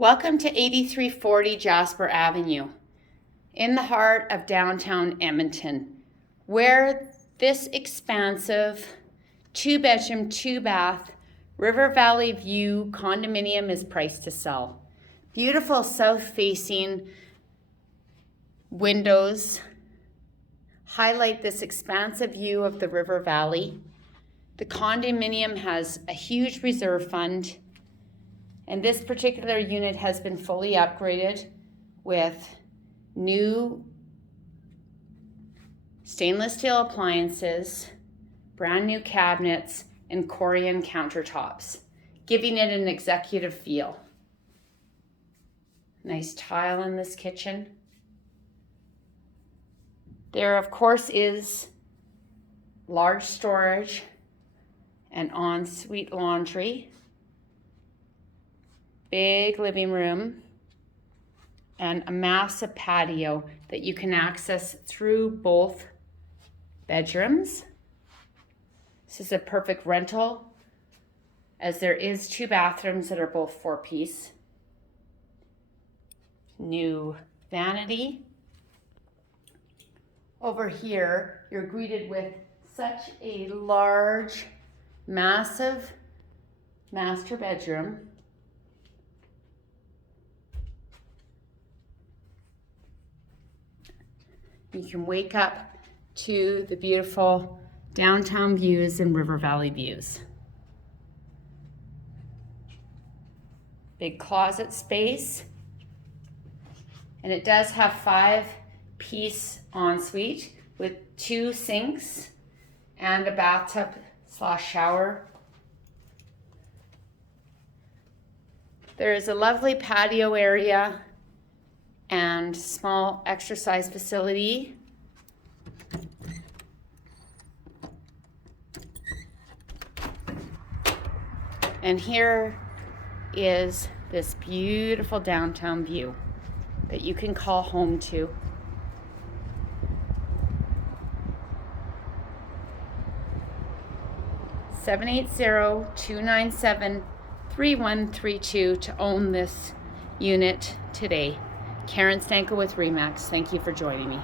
Welcome to 8340 Jasper Avenue, in the heart of downtown Edmonton, where this expansive 2-bedroom, 2-bath, River Valley View condominium is priced to sell. Beautiful south-facing windows highlight this expansive view of the River Valley. The condominium has a huge reserve fund, and this particular unit has been fully upgraded with new stainless steel appliances, brand new cabinets, and Korean countertops, giving it an executive feel. Nice tile in this kitchen. There, of course, is large storage and ensuite laundry, big living room, and a massive patio that you can access through both bedrooms. This is a perfect rental, as there is 2 bathrooms that are both 4-piece. New vanity. Over here, you're greeted with such a large, massive master bedroom. You can wake up to the beautiful downtown views and River Valley views. Big closet space. And it does have 5-piece ensuite with 2 sinks and a bathtub/shower. There is a lovely patio area and small exercise facility. And here is this beautiful downtown view that you can call home to. (780-297-3132) to own this unit today. Karen Stanko with Remax. Thank you for joining me.